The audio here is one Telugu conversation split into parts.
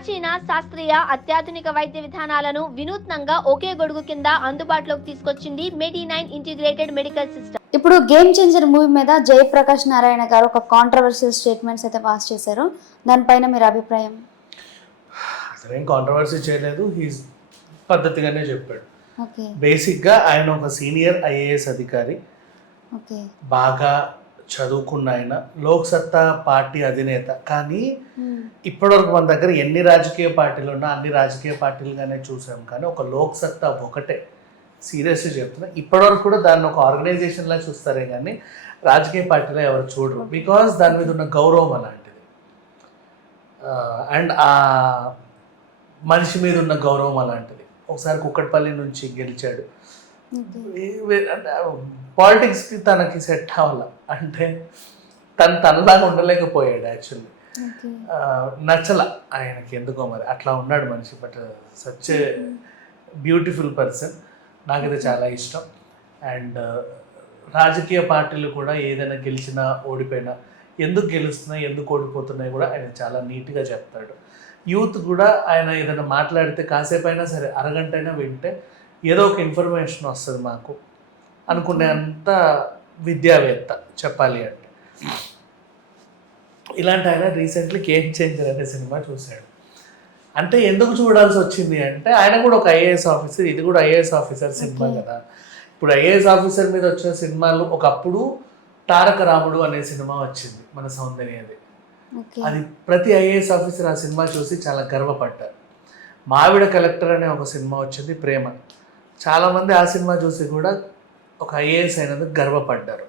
ప్రాచీన శాస్త్రీయ అత్యాధునిక వైద్య విధానాలను వినూత్నంగా ఒకే గొడుగు కింద అందుబాటులోకి తీసుకొచ్చింది medi nine integrated medical system. ఇప్పుడు గేమ్ చేంజర్ మూవీ మీద జయప్రకాష్ నారాయణ గారు ఒక కాంట్రవర్షియల్ స్టేట్మెంట్స్ అయితే పాస్ చేశారు. దానిపైన మీరు అభిప్రాయం? అసలు ఏం కాంట్రవర్సీ చేయలేదు. హీస్ పద్ధతిగానే చెప్పాడు. ఓకే బేసిక్గా ఆయన ఒక సీనియర్ ఐఏఎస్ అధికారి. ఓకే బాగా చదువుకున్న ఆయన లోక్ సత్తా పార్టీ అధినేత. కానీ. ఇప్పటివరకు మన దగ్గర ఎన్ని రాజకీయ పార్టీలు ఉన్నా అన్ని రాజకీయ పార్టీలుగానే చూసాం. కానీ ఒక లోక్ సత్తా ఒకటే. సీరియస్గా చెప్తున్నా. ఇప్పటివరకు కూడా దాన్ని ఒక ఆర్గనైజేషన్లా చూస్తారే కానీ రాజకీయ పార్టీలో ఎవరు చూడరు. బికాస్ దాని మీద ఉన్న గౌరవం అలాంటిది. అండ్ ఆ మనిషి మీద ఉన్న గౌరవం అలాంటిది. ఒకసారి కుక్కట్పల్లి నుంచి గెలిచాడు. పాలిటిక్స్కి తనకి సెట్ అవ్వాల. అంటే తను తనలాగా ఉండలేకపోయాడు యాక్చువల్లీ నచ్చల ఆయనకి ఎందుకో మరి. అట్లా ఉన్నాడు మనిషి బట్ సచ్ బ్యూటిఫుల్ పర్సన్ నాకైతే చాలా ఇష్టం. అండ్ రాజకీయ పార్టీలు కూడా ఏదైనా గెలిచినా ఓడిపోయినా ఎందుకు గెలుస్తున్నాయి ఎందుకు ఓడిపోతున్నాయి కూడా ఆయన చాలా నీట్గా చెప్తాడు. యూత్ కూడా ఆయన ఏదైనా మాట్లాడితే కాసేపు అయినా సరే అరగంట అయినా వింటే ఏదో ఒక ఇన్ఫర్మేషన్ వస్తుంది మాకు. అనుకునే అంత విద్యావేత్త చెప్పాలి అంటే. ఇలాంటి ఆయన రీసెంట్లీ గేమ్ చేంజర్ అనే సినిమా చూశాడు. అంటే ఎందుకు చూడాల్సి వచ్చింది అంటే ఆయన కూడా ఒక ఐఏఎస్ ఆఫీసర్ ఇది కూడా ఐఏఎస్ ఆఫీసర్ సినిమా. కదా. ఇప్పుడు ఐఏఎస్ ఆఫీసర్ మీద వచ్చిన సినిమాలు ఒకప్పుడు తారక రాముడు అనే సినిమా వచ్చింది మన సౌందర్యది అది. ప్రతి ఐఏఎస్ ఆఫీసర్ ఆ సినిమా చూసి చాలా గర్వపడ్డారు. మావిడ కలెక్టర్ అనే ఒక సినిమా వచ్చింది ప్రేమ. చాలామంది ఆ సినిమా చూసి కూడా ఒక ఐఏఎస్ అయినందుకు గర్వపడ్డారు.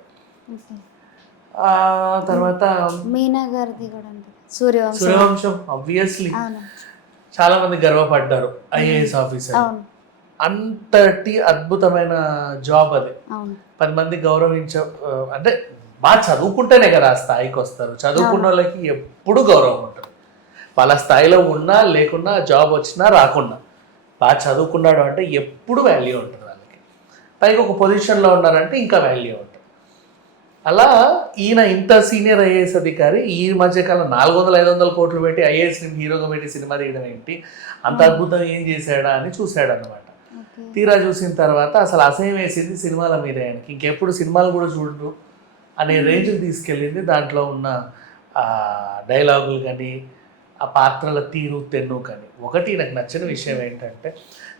తర్వాత మీనా గారిది కూడా ఉంటుంది సూర్యవంశం. సూర్యవంశం ఆబ్వియస్లీ చాలా మంది గర్వపడ్డారు ఐఏఎస్ ఆఫీసర్. అంతటి అద్భుతమైన జాబ్ అది. పది మంది గౌరవించ అంటే బాగా చదువుకుంటేనే కదా ఆ స్థాయికి వస్తారు. చదువుకున్న వాళ్ళకి ఎప్పుడు గౌరవం ఉంటుంది. వాళ్ళ స్థాయిలో ఉన్నా లేకున్నా జాబ్ వచ్చినా రాకున్నా. బాగా చదువుకున్నాడు అంటే ఎప్పుడు వాల్యూ ఉంటుంది. పైగా ఒక పొజిషన్లో ఉన్నారంటే ఇంకా వాల్యూ ఉంటుంది. అలా ఈయన ఇంత సీనియర్ ఐఏఎస్ అధికారి ఈ మధ్యకాలం నాలుగు వందల ఐదు వందల కోట్లు పెట్టి ఐఏఎస్ని హీరోగా పెట్టి సినిమా తీయడం ఏంటి? అంత అద్భుతం ఏం చేశాడా అని చూశాడు అనమాట తీరా చూసిన తర్వాత అసలు అసహ్యం వేసింది సినిమాల మీద ఆయనకి. ఇంకెప్పుడు సినిమాలు కూడా చూడరు అనే రేంజ్కి తీసుకెళ్ళింది దాంట్లో ఉన్న డైలాగులు కానీ ఆ పాత్రల తీరు తెన్ను కానీ. ఒకటి నాకు నచ్చిన విషయం ఏంటంటే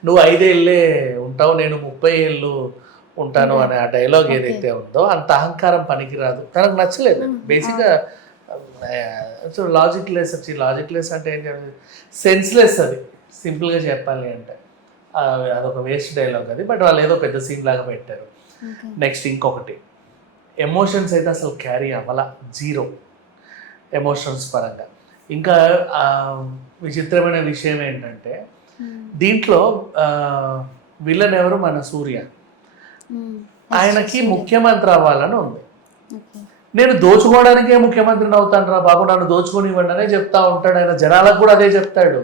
నువ్వు ఐదేళ్ళే ఉంటావు నేను ముప్పై ఏళ్ళు ఉంటాను అనే ఆ డైలాగ్. ఏదైతే ఉందో అంత అహంకారం పనికిరాదు. తనకు నచ్చలేదు. బేసిక్గా సో లాజిక్ లెస్ వచ్చి లాజిక్ లెస్ అంటే ఏంటి సెన్స్లెస్ అది. సింపుల్గా చెప్పాలి అంటే. అదొక వేస్ట్ డైలాగ్ అది. బట్ వాళ్ళు ఏదో పెద్ద సీన్ లాగా పెట్టారు. నెక్స్ట్ ఇంకొకటి. ఎమోషన్స్ అయితే అసలు క్యారీ అవ్వాల. జీరో ఎమోషన్స్ పరంగా. ఇంకా విచిత్రమైన విషయం ఏంటంటే మ్మ్. దీంట్లో విలన్ ఎవరు? మన సూర్య. మ్మ్. ఆయనకి ముఖ్యమంత్రి అవ్వాలని ఉంది. నేను దోచుకోవడానికే ముఖ్యమంత్రిని అవుతాను రా బాబు నన్ను దోచుకొని ఇవ్వండి అనే చెప్తా ఉంటాడు. ఆయన జనాలకు కూడా అదే చెప్తాడు.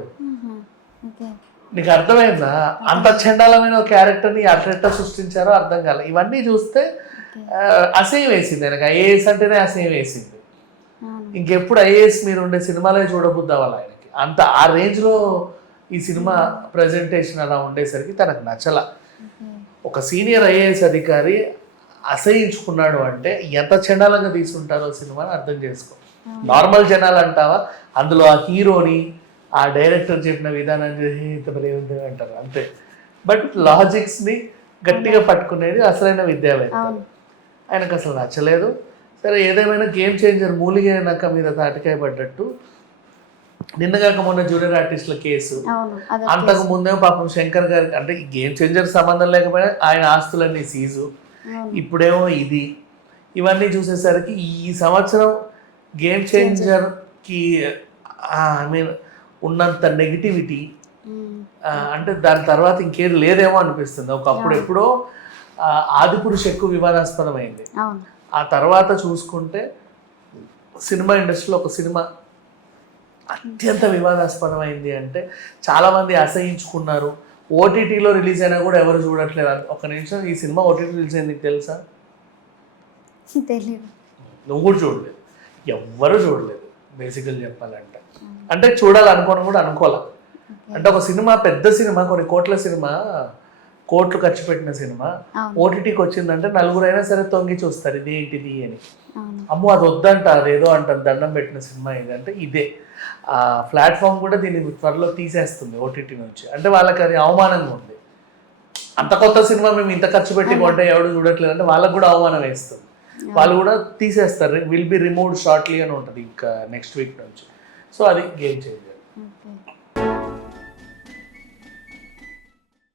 నీకు అర్థమైందా? అంత చండాలమైన క్యారెక్టర్ని అట్లెట్లా సృష్టించారో అర్థం కాలే. ఇవన్నీ చూస్తే అసహ్యం వేసింది ఆయనకి. ఐఏఎస్ అంటేనే అసహ్యం వేసింది. ఇంకెప్పుడు ఐఏఎస్ మీరు ఉండే సినిమాలే చూడబుద్ది అవ్వాలి ఆయనకి. అంత ఆ రేంజ్లో ఈ సినిమా ప్రజెంటేషన్ అలా ఉండేసరికి తనకు నచ్చల. ఒక సీనియర్ ఐఏఎస్ అధికారి అసహించుకున్నాడు అంటే ఎంత చండాలంగా తీసుకుంటారో సినిమాని అర్థం చేసుకో. నార్మల్ జనాలు అంటావా? అందులో ఆ హీరోని ఆ డైరెక్టర్ చెప్పిన విధానం ఇంత ఉంది అంటారు అంతే. బట్ లాజిక్స్ని గట్టిగా పట్టుకునేది అసలైన విద్యావేత్త. ఆయనకు అసలు నచ్చలేదు. సరే ఏదేమైనా గేమ్ చేంజర్ మూలిగే నక్క మీద తాటికాయ పడ్డట్టు. నిన్నగాక మొన్న జూనియర్ ఆర్టిస్టుల కేసు. అంతకు ముందే పాపం శంకర్ గారికి అంటే ఈ గేమ్ చేంజర్ సంబంధం లేకపోయినా ఆయన ఆస్తులన్నీ సీజు. ఇప్పుడేమో ఇది. ఇవన్నీ చూసేసరికి ఈ సంవత్సరం గేమ్ చేంజర్కి ఐ మీన్ ఉన్నంత నెగిటివిటీ. అంటే దాని తర్వాత ఇంకేది లేదేమో అనిపిస్తుంది. ఒకప్పుడు. ఎప్పుడో ఆదిపురుష్ ఎక్కువ వివాదాస్పదమైంది. ఆ తర్వాత చూసుకుంటే సినిమా ఇండస్ట్రీలో ఒక సినిమా అత్యంత వివాదాస్పదమైంది అంటే చాలామంది అసహించుకున్నారు. ఓటీటీలో రిలీజ్ అయినా కూడా ఎవరు చూడట్లేదు. ఒక నిమిషం ఈ సినిమా ఓటీటీ రిలీజ్ అయింది నీకు తెలుసా? తెలియదు నువ్వు కూడా చూడలేదు. ఎవ్వరు చూడలేదు బేసికల్ చెప్పాలంటే. అంటే చూడాలనుకోని కూడా అనుకోలే అంటే ఒక సినిమా పెద్ద సినిమా కొన్ని కోట్ల సినిమా కోట్లు ఖర్చు పెట్టిన సినిమా. ఓటీటీకి వచ్చిందంటే నలుగురైనా సరే తొంగి చూస్తారు ఇది ఏంటిది అని. అమ్మో అది వద్దంట అదేదో అంటారు దండం పెట్టిన సినిమా ఇది అంటే ఇదే. ఆ ప్లాట్ఫామ్ కూడా దీన్ని త్వరలో తీసేస్తుంది ఓటీటీ నుంచి. అంటే వాళ్ళకి అది అవమానంగా ఉంది. అంత కొత్త సినిమా మేము ఇంత ఖర్చు పెట్టి కొంటే ఎవడు చూడట్లేదు అంటే వాళ్ళకి కూడా అవమానం వేస్తుంది. వాళ్ళు కూడా తీసేస్తారు విల్ బి రిమూవ్డ్ షార్ట్లీ అని ఉంటుంది ఇంకా నెక్స్ట్ వీక్ నుంచి. సో అది గేమ్ చేంజర్